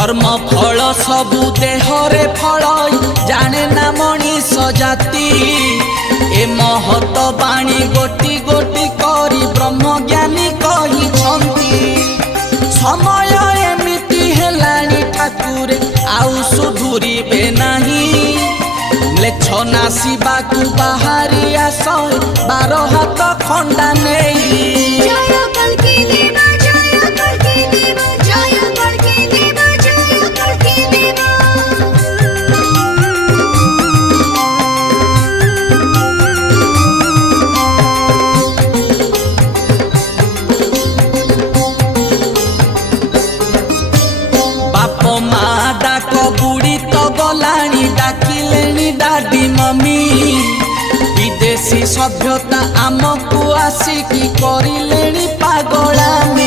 कर्म फल सबु देहरे फल जाने ना मनीष जाति ए महत बाणी गोटी गोटी करी ब्रह्म ज्ञानी कही समय एमिति हेलानी ठाकुर आउ सुधुरीबे नहीं लेछ नासिबा को बाहरी आस 12 हाथ खंडा नहीं दादी मम्मी विदेशी सभ्यता आमको आसिकी करिलेनी पागलामी।